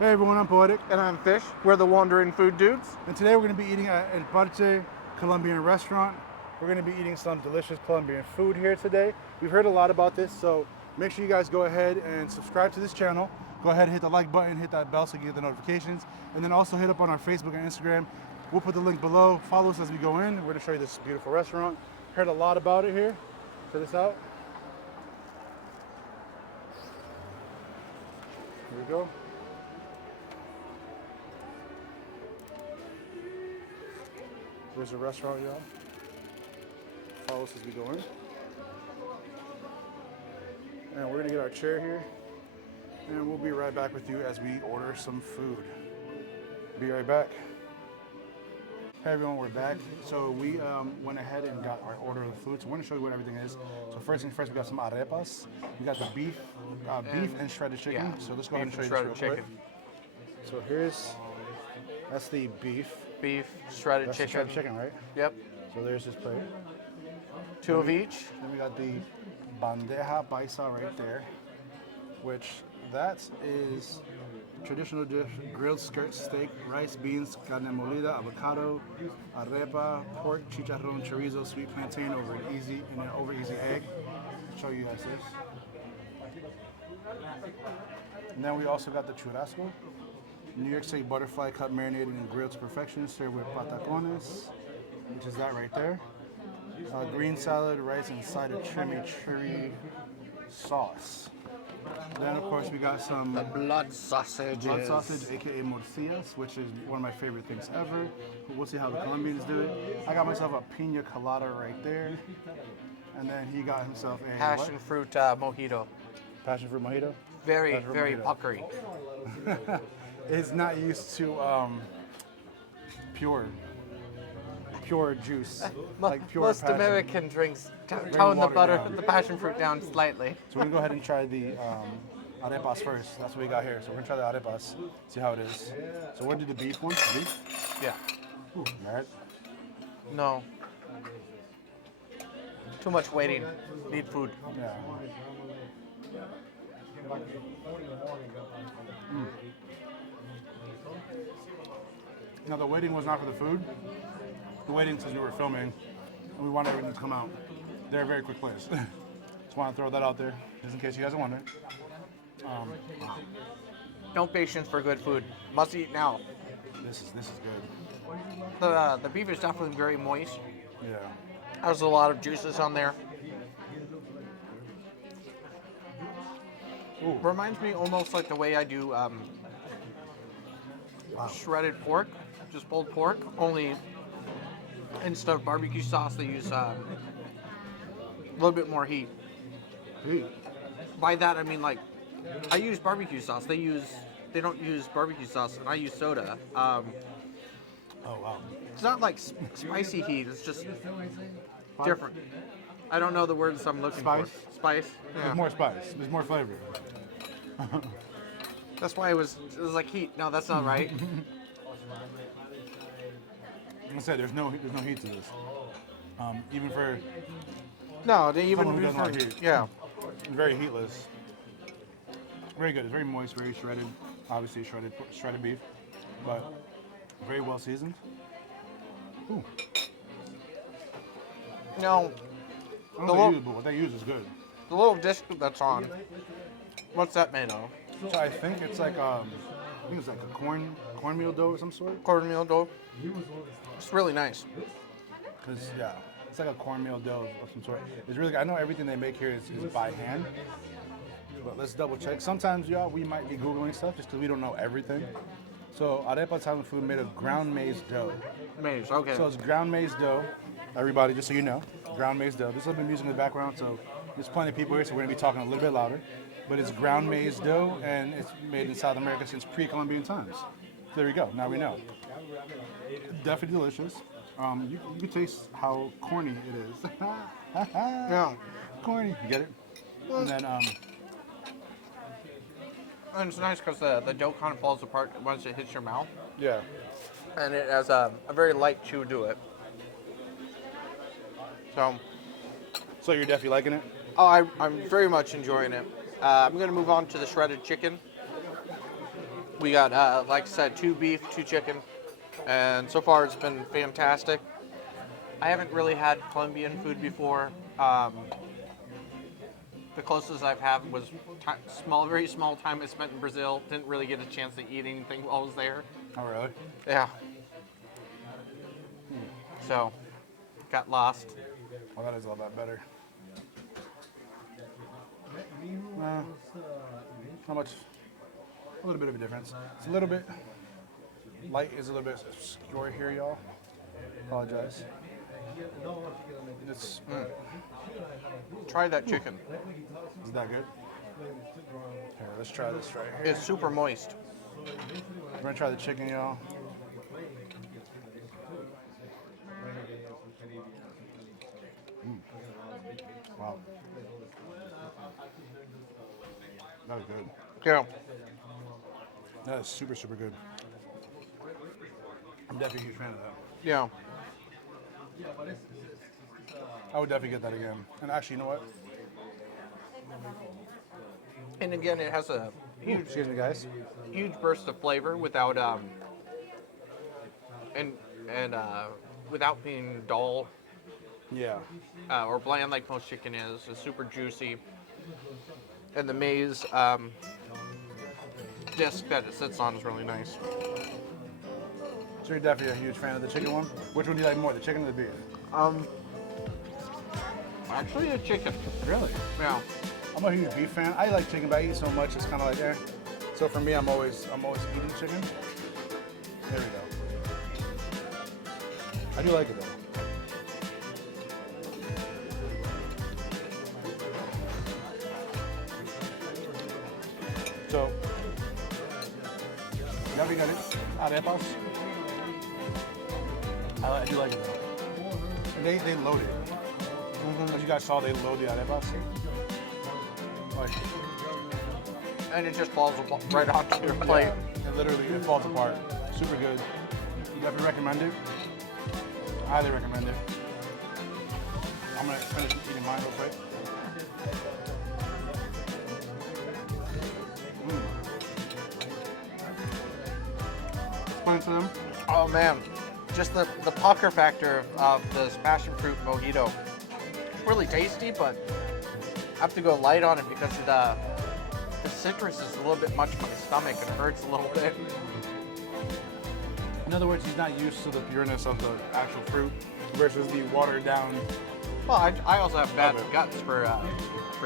Hey everyone, I'm Poetic. And I'm Fish. We're the Wandering Food Dudes. And today we're going to be eating at El Parche Colombian restaurant. We're going to be eating some delicious Colombian food here today. We've heard a lot about this, so make sure you guys go ahead and subscribe to this channel. Go ahead and hit the like button, hit that bell so you get the notifications. And then also hit up on our Facebook and Instagram. We'll put the link below. Follow us as we go in. We're going to show you this beautiful restaurant. Heard a lot about it here. Check this out. Here we go. There's a restaurant, y'all. Follow us as we go in. And we're gonna get our chair here. And we'll be right back with you as we order some food. Be right back. Hey everyone, we're back. So we went ahead and got our order of the food. So we're gonna show you what everything is. So first things first, we got some arepas. We got the beef and shredded chicken. Yeah, So let's go ahead and show you this real quick. So that's the beef. Beef, shredded That's the chicken. shredded chicken, right? Yep. So there's this plate. Two of each. Then we got the Bandeja Baisa right there, which that is traditional dish: grilled skirt steak, rice, beans, carne molida, avocado, arepa, pork, chicharrón, chorizo, sweet plantain over an easy egg. I'll show you guys this. And then we also got the churrasco, New York State butterfly cut, marinated and grilled to perfection, served with patacones, which is that right there. Green salad, rice, and side of chimichurri sauce. Then, of course, we got some Blood sausage, aka morcillas, which is one of my favorite things ever. We'll see how the Colombians do it. I got myself a Pina Colada right there. And then he got himself a passion fruit mojito. Passion fruit mojito? Very Mojito. puckery. It's not used to pure juice, like pure Most passion. American drinks tone the down. the passion fruit down slightly. So we're gonna go ahead and try the arepas first. That's what we got here. So we're gonna try the arepas, see how it is. So we're gonna do the beef one. Beef? Yeah. Ooh, all right. No. Too much waiting. Need food. Yeah. Now the waiting was not for the food. The waiting since we were filming, and we wanted everything to come out. They're a very quick place. Just want to throw that out there, just in case you guys are wondering. No patience for good food. Must eat now. This is good. The beef is definitely very moist. Yeah. Has a lot of juices on there. Ooh. Reminds me almost like the way I do shredded pork, just pulled pork. Only instead of barbecue sauce, they use a little bit more heat. Heat. By that I mean like I use barbecue sauce. They don't use barbecue sauce, and I use soda. Oh wow. It's not like spicy heat. It's just different. I don't know the words I'm looking Spice? for. Spice. Yeah. There's more spice. There's more flavor. That's why it was like heat. No, that's not right. Like I said, there's no heat to this. Even for No, they someone who even doesn't like heat. yeah. It's very heatless. Very good. It's very moist, very shredded. Obviously shredded beef, but very well seasoned. Ooh. No, I don't know what they use, but what they use is good. the little dish that's on. What's that made of? So I think it's like I think it's like a cornmeal dough of some sort. Cornmeal dough. It's really nice. Cause yeah, it's like a cornmeal dough of some sort. It's really good. I know everything they make here is by hand, but let's double check. Sometimes y'all we might be googling stuff just because we don't know everything. So arepa Italian food made of ground maize dough. Maize, okay. So it's ground maize dough. Everybody, just so you know, ground maize dough. There's a little bit of music in the background, so there's plenty of people here, so we're gonna be talking a little bit louder. But it's ground maize dough, and it's made in South America since pre-Columbian times. So there we go. Now we know. Definitely delicious. You can taste how corny it is. Yeah. Corny. You get it? And then And it's nice because the dough kind of falls apart once it hits your mouth. yeah. And it has a very light chew to it. So you're definitely liking it? Oh, I'm very much enjoying it. I'm going to move on to the shredded chicken. We got, like I said, 2 beef, 2 chicken, and so far it's been fantastic. I haven't really had Colombian food before. The closest I've had was very small time I spent in Brazil. Didn't really get a chance to eat anything while I was there. Oh, really? Yeah. So, got lost. Well, that is a lot better. How much? A little bit of a difference. It's a little bit. Light is a little bit obscure here, y'all. Apologize. It's, Try that chicken. is that good? Here, let's try this right here. It's super moist. We're gonna try the chicken, y'all. Wow. That is good. Yeah. That is super, super good. I'm definitely a huge fan of that. Yeah. I would definitely get that again. And actually, you know what? And again, it has a Excuse me, guys. huge burst of flavor without without being dull Yeah. or bland like most chicken is. It's super juicy, and the maize disc that it sits on is really nice. So you're definitely a huge fan of the chicken one? Which one do you like more, the chicken or the beef? Actually, a chicken. Really? Yeah. I'm a huge beef fan. I like chicken, but I eat so much it's kind of like So for me, I'm always eating chicken. There we go. I do like it though. So, ya we got it. Arepas. I do like it though. And they load it. As you guys saw, they load the arepas. Like, And it just falls right onto your plate. yeah, it literally it falls apart. Super good. Definitely recommend it. Highly recommend it. I'm gonna finish eating mine real quick. Explain to them. Oh man, just the pucker factor of this passion fruit mojito. It's really tasty, but I have to go light on it because the citrus is a little bit much for my stomach. It hurts a little bit. In other words, he's not used to the pureness of the actual fruit versus the watered down. Well, I also have bad guts for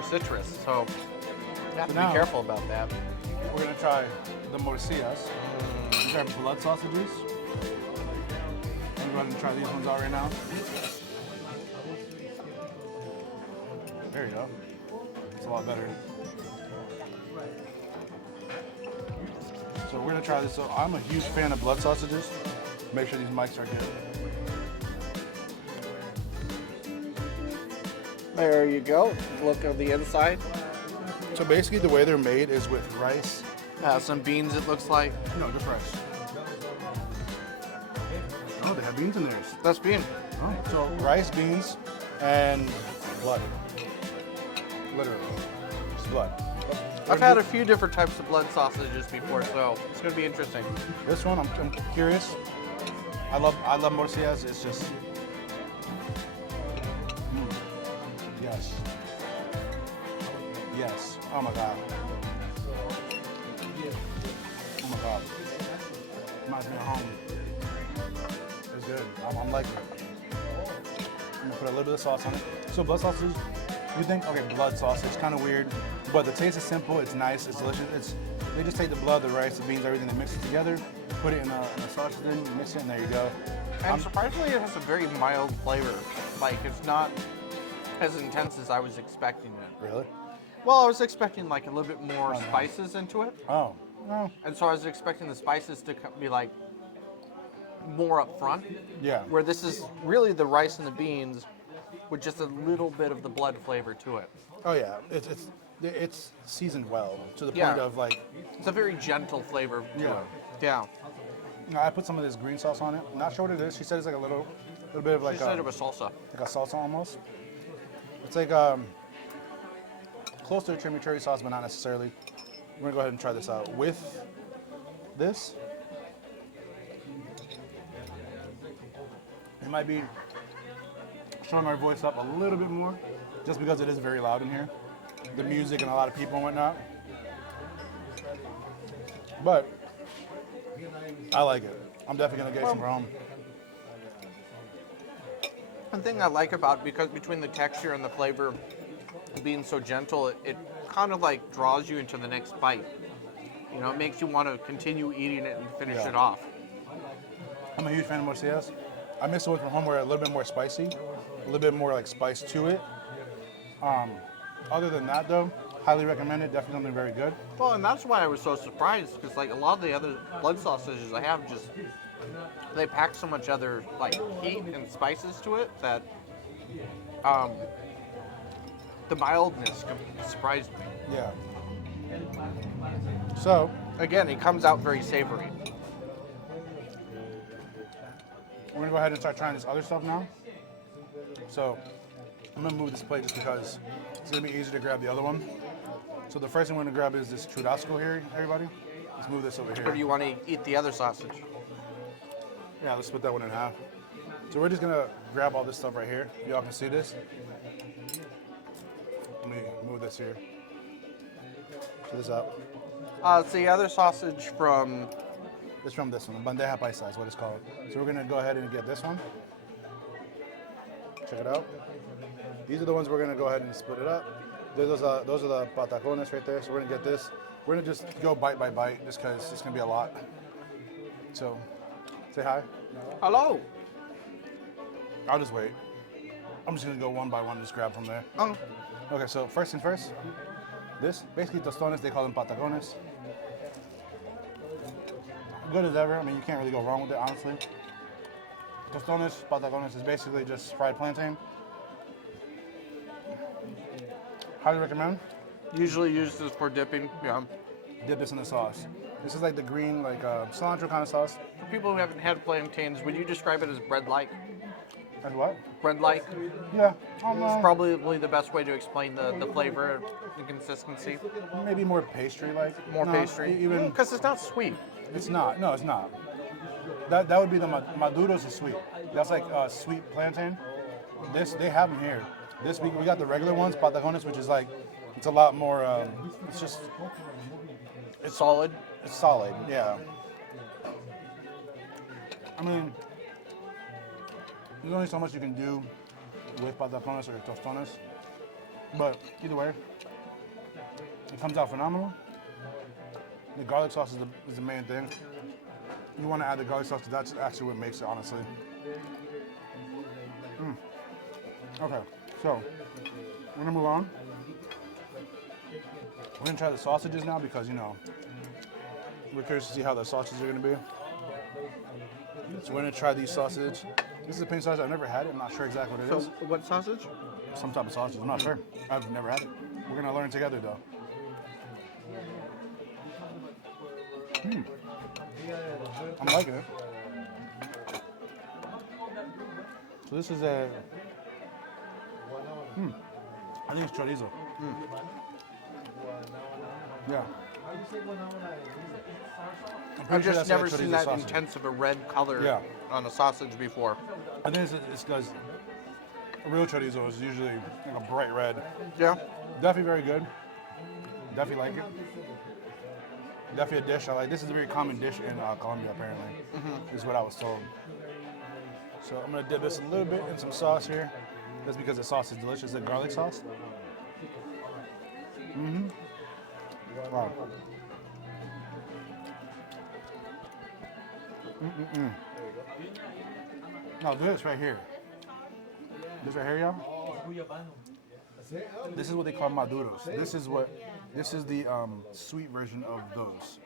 citrus, so you have to now- be careful about that. We're gonna try the morcillas. These are blood sausages. I'm going to try these ones out right now. There you go. It's a lot better. So we're gonna try this. So I'm a huge fan of blood sausages. Make sure these mics are good. There you go. Look at the inside. So basically the way they're made is with rice. Some beans, it looks like. No, just rice. Oh, they have beans in theirs. That's bean. Oh, so rice, beans, and blood. Literally, just blood. I've had a few different types of blood sausages before, so it's gonna be interesting. This one, I'm curious. I love morcillas. It's just, yes, yes. Oh my god. Oh my god. Reminds me of home. It's good. I'm liking it. I'm gonna put a little bit of sauce on it. So blood sausage, you think, okay, blood sausage, kind of weird, but the taste is simple. It's nice. It's delicious. They just take the blood, the rice, the beans, everything, they mix it together, put it in a sausage, then you mix it, and there you go. And surprisingly, it has a very mild flavor. Like, it's not as intense as I was expecting it. Really? Well, I was expecting like a little bit more spices into it, Oh, no. and so I was expecting the spices to be like more up front. Yeah. Where this is really the rice and the beans with just a little bit of the blood flavor to it. Oh yeah. It's seasoned well to the point Yeah. of like. It's a very gentle flavor to Yeah. it. Yeah. I put some of this green sauce on it. Not sure what it is. She said it's like a little bit of like She said it was salsa. like a salsa almost. It's like close to a chimichurri sauce, but not necessarily. We're gonna go ahead and try this out with This, it might be showing our voice up a little bit more, just because it is very loud in here. The music and a lot of people and whatnot. But I like it. I'm definitely gonna get some for home. One thing I like about it, because between the texture and the flavor being so gentle, it kind of like draws you into the next bite. You know, it makes you want to continue eating it and finish it off. I'm a huge fan of mojitos. I miss the ones from home where a little bit more spicy, a little bit more like spice to it. Other than that though, highly recommend it. Definitely something very good. Well, and that's why I was so surprised, because like a lot of the other blood sausages I have, just they pack so much other like heat and spices to it that the mildness surprised me. Yeah. So Again, it comes out very savory. we're gonna go ahead and start trying this other stuff now. So I'm gonna move this plate just because it's gonna be easier to grab the other one. So the first thing we're gonna grab is this churrasco here, everybody. Let's move this over Or do here. you want to eat the other sausage? Yeah, let's split that one in half. So we're just gonna grab all this stuff right here. Y'all can see this. Let me move this here. Check this out. It's the other sausage from. It's from this one, Bandeja Baisa is what it's called. So we're gonna go ahead and get this one. Check it out. These are the ones we're gonna go ahead and split it up. Those are the patacones right there. So we're gonna get this. We're gonna just go bite by bite, just because it's gonna be a lot. So, say hi. Hello. I'll just wait. I'm just gonna go one by one, just grab from there. Oh, Okay, so first thing first. This, basically tostones, they call them patacones. Good as ever. I mean, you can't really go wrong with it, honestly. Tostones, patacones is basically just fried plantain. Highly recommend. usually used this for dipping. Yeah. Dip this in the sauce. This is like the green, like cilantro kind of sauce. For people who haven't had plantains, would you describe it as bread-like? And what? Bread-like? Yeah. It's probably the best way to explain the flavor, the consistency. Maybe more pastry-like. More No, pastry. Even Because it's not sweet. it's not. No, it's not. That would be the maduros is sweet. That's like sweet plantain. This they have them here. This week we got the regular ones, patacones, which is like it's a lot more. It's just It's solid. it's solid. Yeah. I mean, there's only so much you can do with patacones or tostones, but either way, it comes out phenomenal. The garlic sauce is the main thing. You want to add the garlic sauce because that's actually what makes it, honestly. Okay, so we're gonna move on. We're gonna try the sausages now because we're curious to see how the sausages are gonna be. So we're gonna try these sausages. This is a pink sausage. I've never had it. I'm not sure exactly what it is. So, what sausage? Some type of sausage. I'm not sure. I've never had it. We're gonna learn together though. I'm liking it. So this is a. I think it's chorizo. Yeah. I'm pretty I've sure just that's like never a seen chorizo that sausage. intense of a red color Yeah. on a sausage before. I think it's because a real chorizo is usually like a bright red. Yeah. Definitely very good. Definitely like it. Definitely a dish I like. This is a very common dish in Colombia, apparently. Is what I was told. So I'm gonna dip this a little bit in some sauce here. That's because the sauce is delicious. The garlic sauce. Wow. No, this right here. This right here, y'all. This is what they call maduros. This is the sweet version of those,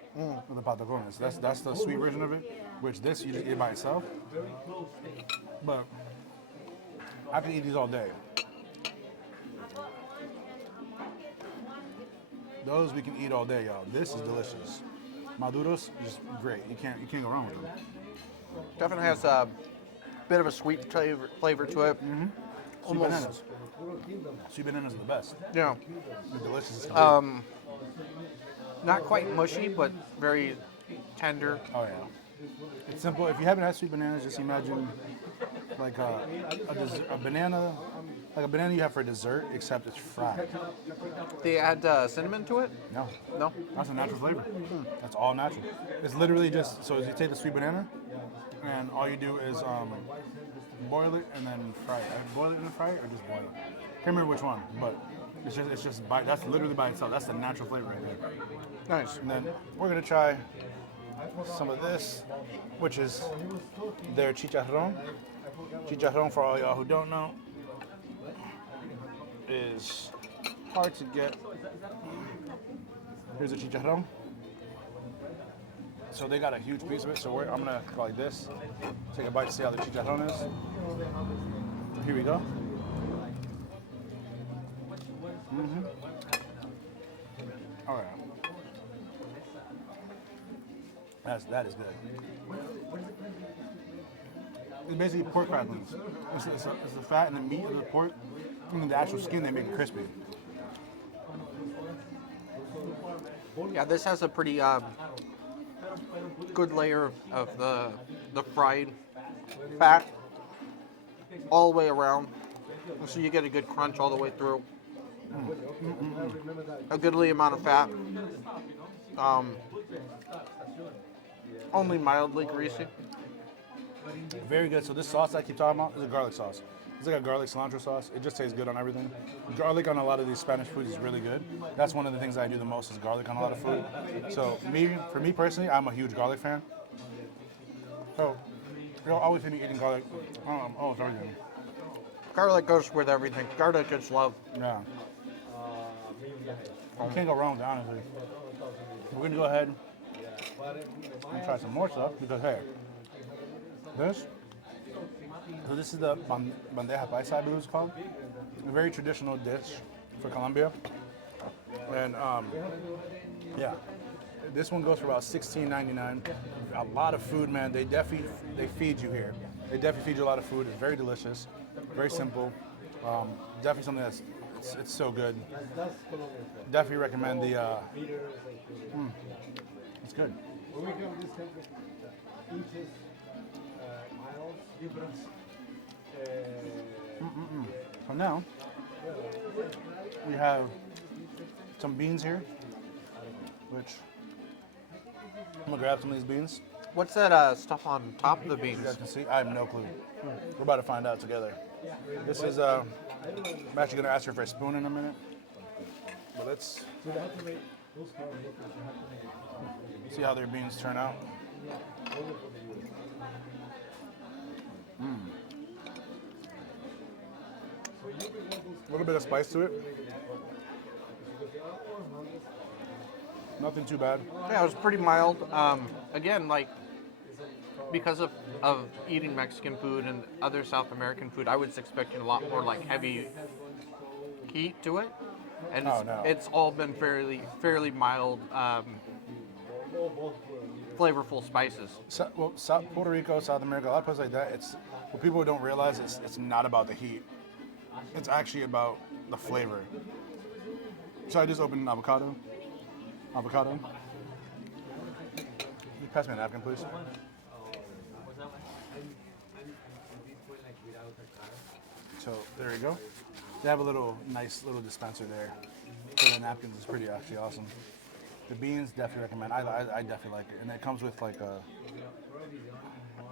of the patacones. That's the sweet version of it, which this you just eat by itself. But I can eat these all day. Those we can eat all day, y'all. This is delicious. Maduros is great. You can't go wrong with them. Definitely has a bit of a sweet flavor to it. Sweet bananas. Sweet bananas are the best. Yeah. They're delicious. Not quite mushy, but very tender. Oh yeah. It's simple. If you haven't had sweet bananas, just imagine like a banana, like a banana you have for dessert, except it's fried. They add cinnamon to it? No, No? that's a natural flavor. That's all natural. It's literally just so you take the sweet banana, and all you do is boil it and then fry it. Boil it and then fry it, or just boil it. Can't remember which one, but it's just by, that's literally by itself. That's the natural flavor right there. Nice. And then we're gonna try some of this, which is their chicharrón. Chicharrón, for all y'all who don't know, is hard to get. Here's a chicharrón. So they got a huge piece of it. So I'm gonna go like this, take a bite to see how the chicharrón is. Here we go. All right. That is good. It's basically pork cracklings. It's the fat and the meat of the pork, and then the actual skin they make it crispy. Yeah, this has a pretty good layer of the fried fat all the way around, so you get a good crunch all the way through. A goodly amount of fat. Only mildly greasy. Very good. So this sauce I keep talking about is a garlic sauce. It's like a garlic cilantro sauce. It just tastes good on everything. Garlic on a lot of these Spanish foods is really good. That's one of the things I do the most is garlic on a lot of food. So for me personally, I'm a huge garlic fan. So you'll always see me eating garlic. Oh, sorry. Garlic goes with everything. Garlic gets love. Yeah. You can't go wrong with it, honestly. We're gonna go ahead and try some more stuff because hey, so this is the Bandeja Baisa, I believe it's called. A very traditional dish for Colombia. And yeah, this one goes for about $16.99. A lot of food, man. They feed you here. They definitely feed you a lot of food. It's very delicious, very simple. Definitely something that's it's so good. Definitely recommend the. It's good. So now we have some beans here, which I'm gonna grab some of these beans. What's that stuff on top of the You beans? guys can see. I have no clue. We're about to find out together. This is I'm actually gonna ask her for a spoon in a minute, but let's see how their beans turn out. A little bit of spice to it. Nothing too bad. Yeah, it was pretty mild. Again, like because of eating Mexican food and other South American food, I was expecting a lot more like heavy heat to it, and it's all been fairly mild, flavorful spices. Puerto Rico, South America, a lot of places like that. It's what people don't realize is it's not about the heat. It's actually about the flavor. So I just opened an avocado. Can you pass me a napkin, please? So there you go. They have a nice little dispenser there for the napkins. It's pretty actually awesome. The beans definitely recommend. I definitely like it, and it comes with like a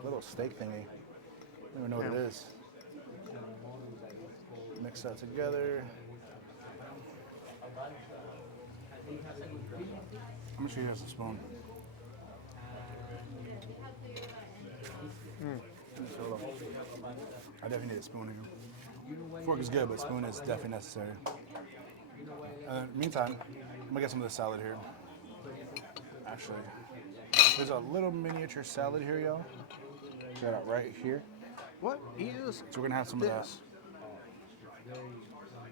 little steak thingy. I don't even know what it is. Mix that together. I'm gonna show you guys a spoon. I definitely need a spoon here. Fork is good, but spoon is definitely necessary. In the meantime, I'm gonna get some of the salad here. Actually, there's a little miniature salad here, y'all. Check it out right here. What is? So we're gonna have some of that.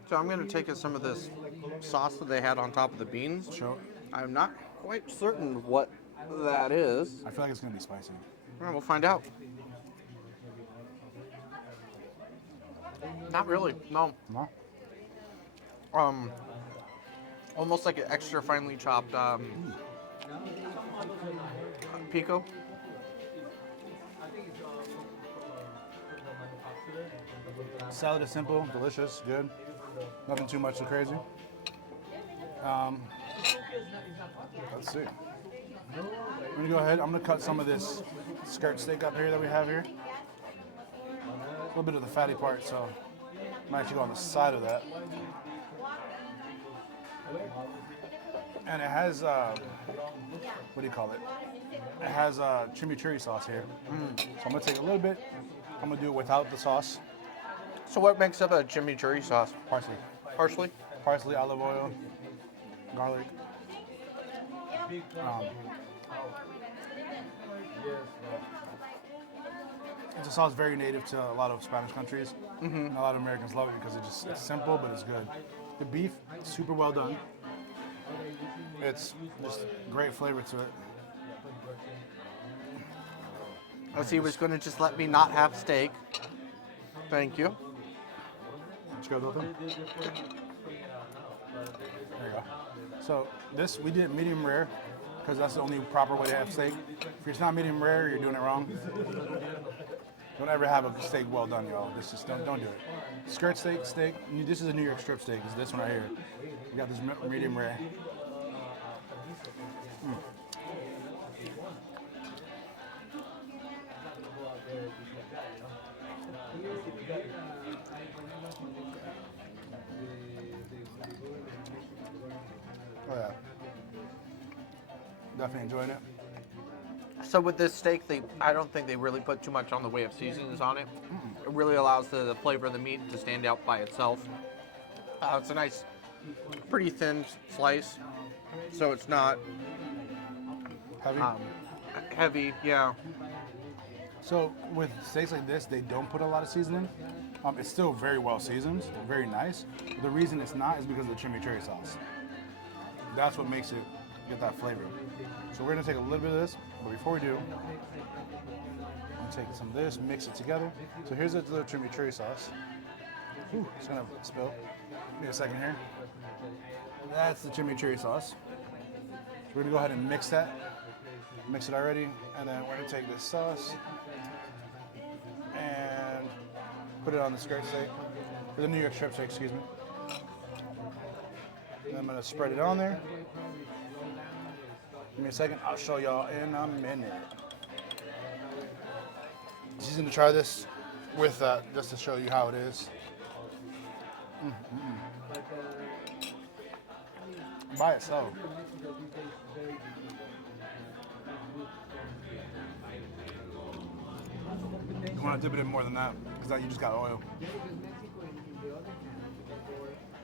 So I'm gonna take some of this sauce that they had on top of the beans. Sure. I'm not quite certain what that is. I feel like it's gonna be spicy. All right, we'll find out. Not really, no. No? Almost like an extra finely chopped Pico? Salad is simple, delicious, good. Nothing too much too crazy. Let's see. I'm gonna go ahead. I'm gonna cut some of this skirt steak up here that we have here. A little bit of the fatty part, so I'm gonna actually go on the side of that. And it has what do you call it? It has chimichurri sauce here. So I'm gonna take a little bit. I'm gonna do it without the sauce. So what makes up a chimichurri sauce? Parsley. Parsley? Parsley, olive oil, garlic. It's a sauce very native to a lot of Spanish countries. And a lot of Americans love it because it's simple, but it's good. The beef, super well done. It's just great flavor to it. Oh, so he was going to just let me not have steak. Thank you. Let's go with them. There you go. So this, we did medium rare because that's the only proper way to have steak. If it's not medium rare, you're doing it wrong. Don't ever have a steak well done, y'all. This just don't do it. Skirt steak. This is a New York strip steak. Is this one right here? We got this medium rare. Oh yeah. Definitely enjoying it. So with this steak, I don't think they really put too much on the way of seasonings on it. It really allows the flavor of the meat to stand out by itself. It's a nice, pretty thin slice, so it's not Heavy. heavy. Yeah. So with steaks like this, they don't put a lot of seasoning. It's still very well seasoned, very nice. The reason it's not is because of the chimichurri sauce. That's what makes it get that flavor. So we're gonna take a little bit of this, but before we do, I'm gonna take some of this, mix it together. So here's a little chimichurri sauce. Ooh, it's gonna spill. Give me a second here. That's the chimichurri sauce. So we're gonna go ahead and mix that. Mix it already, and then we're gonna take this sauce and put it on the skirt steak, or the New York strip steak, excuse me. And I'm gonna spread it on there. Give me a second, I'll show y'all in a minute. She's gonna try this with just to show you how it is. By itself. You want to dip it in more than that, because then you just got oil.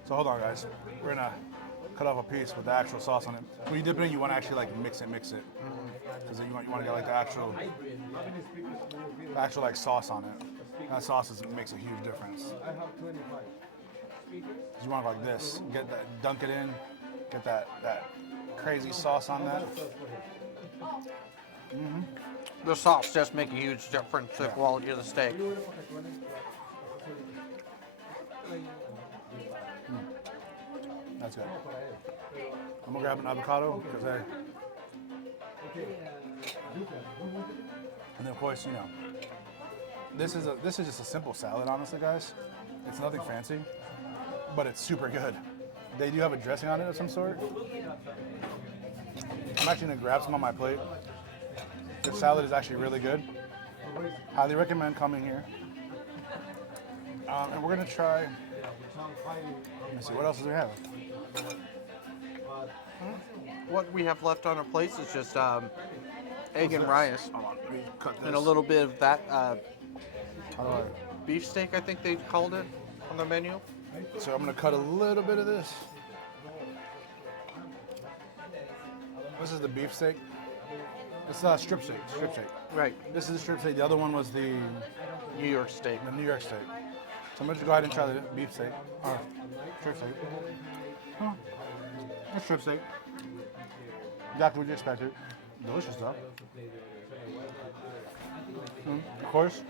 So hold on, guys. We're gonna cut off a piece with the actual sauce on it. When you dip it in, you want to actually like mix it, because then you want to get like the actual like sauce on it. That sauce makes a huge difference. You want it like this, dunk it in, get that crazy sauce on that. The sauce does make a huge difference to the quality of the steak. That's good. I'm gonna grab an avocado because and then of course, you know, this is just a simple salad, honestly, guys. It's nothing fancy, but it's super good. They do have a dressing on it of some sort. I'm actually gonna grab some on my plate. This salad is actually really good. Highly recommend coming here. And we're gonna try. Let's see, what else does we have? What we have left on our plates is just egg and rice, Hold on, let me cut this. and a little bit of that How do I? beef steak, I think they called it on the menu. So I'm gonna cut a little bit of this. This is the beef steak. It's strip steak. Right, This is the strip steak. The other one was the New York steak. New York steak. So I'm gonna just go ahead and try the beef steak. Or strip steak. Oh, it's strip steak. Exactly what you expected. Delicious though. Of course.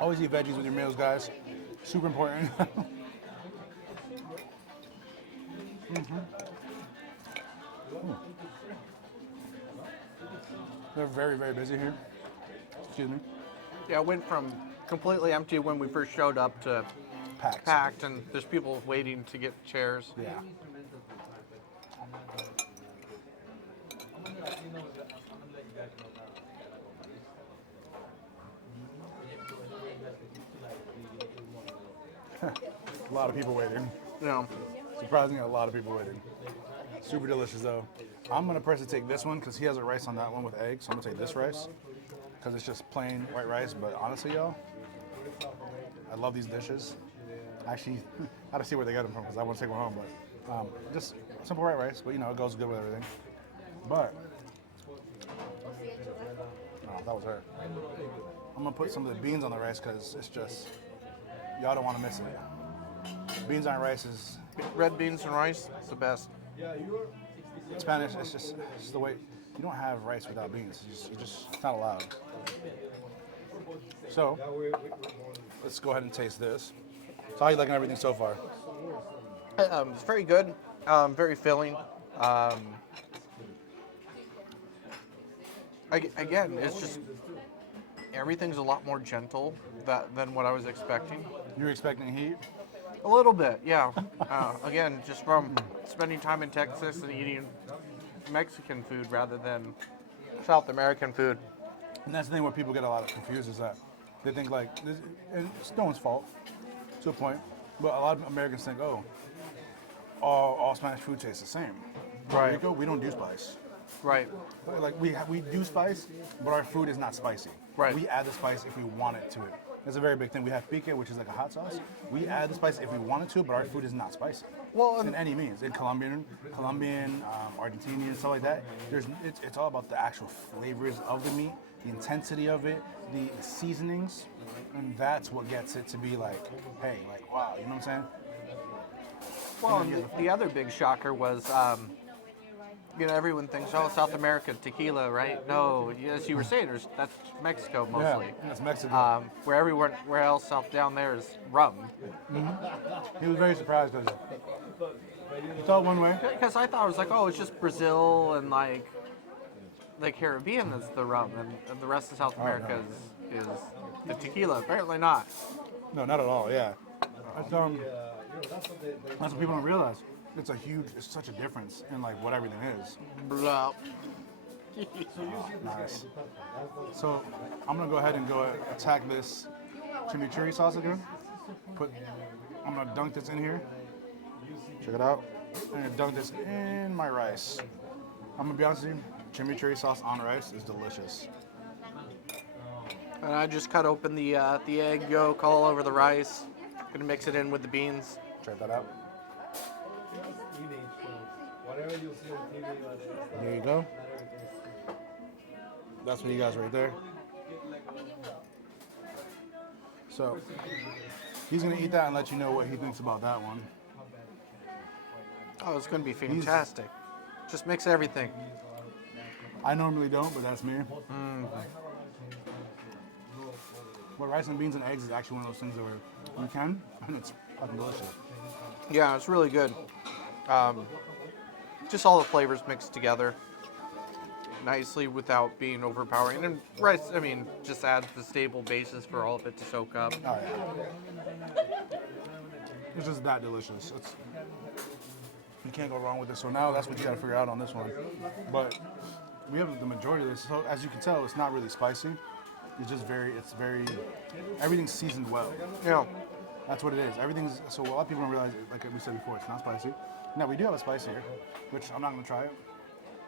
Always eat veggies with your meals, guys. Super important. They're very, very busy here. Excuse me. Yeah, it went from completely empty when we first showed up to packed, and there's people waiting to get chairs. Yeah. A lot of people waiting. You know, Surprisingly, a lot of people waiting. Super delicious though. I'm gonna personally take this one because he has a rice on that one with eggs. So I'm gonna take this rice because it's just plain white rice. But honestly, y'all, I love these dishes. Actually, I gotta see where they got them from because I want to take one home. But just simple white rice, but you know it goes good with everything. But oh, that was her. I'm gonna put some of the beans on the rice because it's just y'all don't want to miss it. Beans on rice is red beans and rice, it's the best. in Spanish. It's just the way you don't have rice without beans. It's not allowed. So let's go ahead and taste this. So how you liking everything so far? It's very good, very filling. Again, it's just everything's a lot more gentle than what I was expecting. You were expecting heat? A little bit, yeah. Again, just from spending time in Texas and eating Mexican food rather than South American food. And that's the thing where people get a lot of confused is that they think like, and it's no one's fault to a point, but a lot of Americans think, oh, all Spanish food tastes the same. Right. Rico, we don't do spice. Right. Like we do spice, but our food is not spicy. Right. We add the spice if we want it to it. That's a very big thing. We have pique, which is like a hot sauce. We add the spice if we wanted to, but our food is not spicy. Well, in any means, in Colombian, Argentinian, stuff like that. It's all about the actual flavors of the meat, the intensity of it, the seasonings, and that's what gets it to be like, hey, like wow, you know what I'm saying? Well, and the other big shocker was, everyone thinks, oh, South America, tequila, right? No, as you were saying, that's Mexico mostly. Yeah, that's Mexico. Where else down there is rum. Mm-hmm. He was very surprised because he thought one way. Because I thought it was like, oh, it's just Brazil and like the Caribbean that's the rum, and the rest of South America is the tequila. Apparently not. No, not at all. Yeah, that's what people don't realize. It's such a difference in like what everything is. Blah. Nice. So I'm gonna go ahead and attack this chimichurri sauce again. I'm gonna dunk this in here. Check it out. I'm gonna dunk this in my rice. I'm gonna be honest with you, chimichurri sauce on rice is delicious. And I just cut open the egg yolk all over the rice. Gonna mix it in with the beans. Check that out. There you go. That's what you guys right there. So he's gonna eat that and let you know what he thinks about that one. Oh, it's gonna be fantastic. Just mix everything. I normally don't, but that's me. But rice and beans and eggs is actually one of those things where you can, and it's fucking delicious. Yeah, it's really good. Just all the flavors mixed together nicely without being overpowering. And rice, just adds the stable basis for all of it to soak up. Oh yeah. It's just that delicious. You can't go wrong with it. So now that's what you gotta figure out on this one. But we have the majority of this. So as you can tell, it's not really spicy. It's just everything's seasoned well. Yeah. That's what it is. So a lot of people don't realize, like we said before, it's not spicy. Now we do have a spice here, which I'm not gonna try it.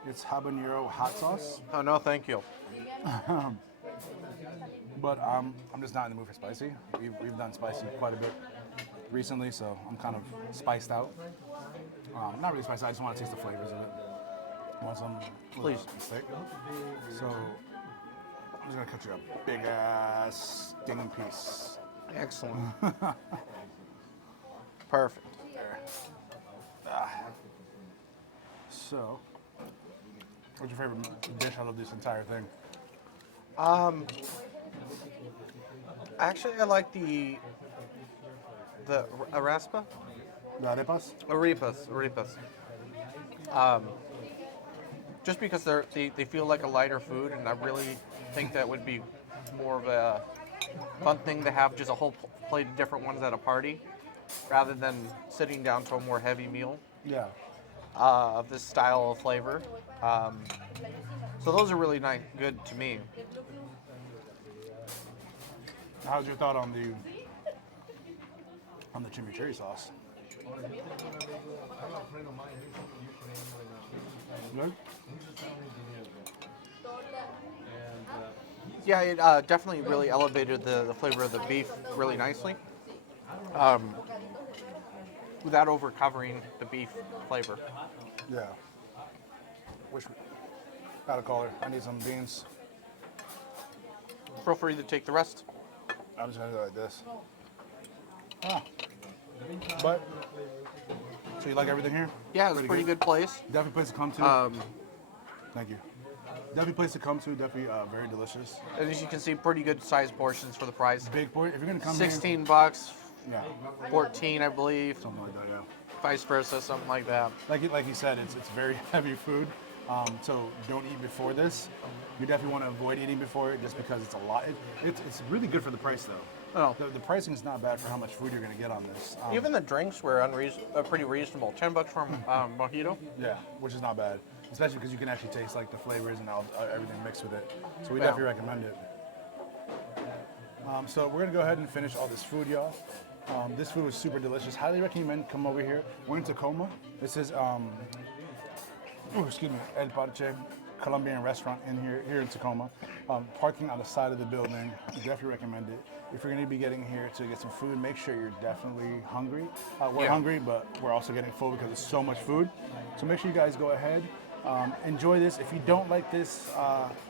It's habanero hot sauce. Oh no, thank you. But I'm just not in the mood for spicy. We've done spicy quite a bit recently, so I'm kind of spiced out. Not really spicy, I just want to taste the flavors of it. I want some Please. steak. So I'm just gonna cut you a big ass stinging piece. Excellent. Perfect. There. So, what's your favorite dish out of this entire thing? Actually, I like the araspa. The arepas? Arepas. just because they feel like a lighter food, and I really think that would be more of a fun thing to have just a whole plate of different ones at a party, rather than sitting down to a more heavy meal Yeah. of this style of flavor. So those are really nice, good to me. How's your thought on the chimichurri sauce? Good. Yeah, it definitely really elevated the flavor of the beef really nicely, without overcovering the beef flavor. Yeah. Got a caller. I need some beans. Feel free to take the rest. I'm just gonna do it like this. Ah. But so you like everything here? Yeah, it's a pretty good place. Definitely place to come to. Thank you. Definitely place to come to. Definitely very delicious. And as you can see, pretty good sized portions for the price. Big portion. If you're gonna come 16 bucks, here, 14, I believe. something like that. Yeah. Vice versa, something like that. Like you said, it's very heavy food. So don't eat before this. You definitely want to avoid eating before it, just because it's a lot. It's really good for the price though. Oh. The pricing is not bad for how much food you're gonna get on this. Even the drinks were pretty reasonable. 10 bucks from Mojito. Yeah, which is not bad, especially because you can actually taste like the flavors and everything mixed with it. So we Yeah. definitely recommend it. So we're gonna go ahead and finish all this food, y'all. This food was super delicious. Highly recommend come over here. We're in Tacoma. This is El Parche Colombian restaurant here in Tacoma. Parking on the side of the building. Definitely recommend it. If you're going to be getting here to get some food, make sure you're definitely hungry. We're hungry, but we're also getting full because there's so much food. So make sure you guys go ahead. Enjoy this. If you don't like this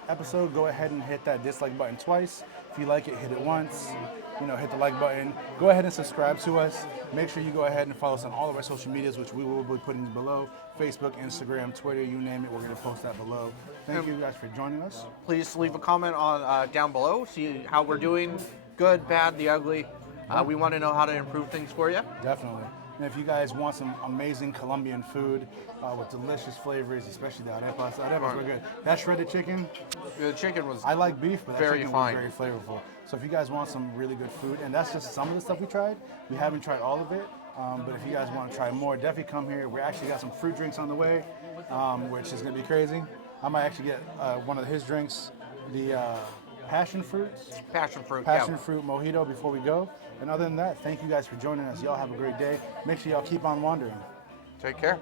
episode, go ahead and hit that dislike button twice. If you like it, hit it once. Hit the like button. Go ahead and subscribe to us. Make sure you go ahead and follow us on all of our social medias, which we will be putting below. Facebook, Instagram, Twitter, you name it. We're going to post that below. Thank you guys for joining us. Please leave a comment on down below. See how we're doing. Good, bad, the ugly. We want to know how to improve things for you. Definitely. And if you guys want some amazing Colombian food with delicious flavors, especially the arepas were good. That shredded chicken, The chicken was I like beef, but that very chicken fine. was very flavorful. So if you guys want some really good food, and that's just some of the stuff we tried. We haven't tried all of it, but if you guys want to try more, definitely come here. We actually got some fruit drinks on the way, which is going to be crazy. I might actually get one of his drinks, the passion fruit mojito before we go. And other than that, thank you guys for joining us. Y'all have a great day. Make sure y'all keep on wandering. Take care.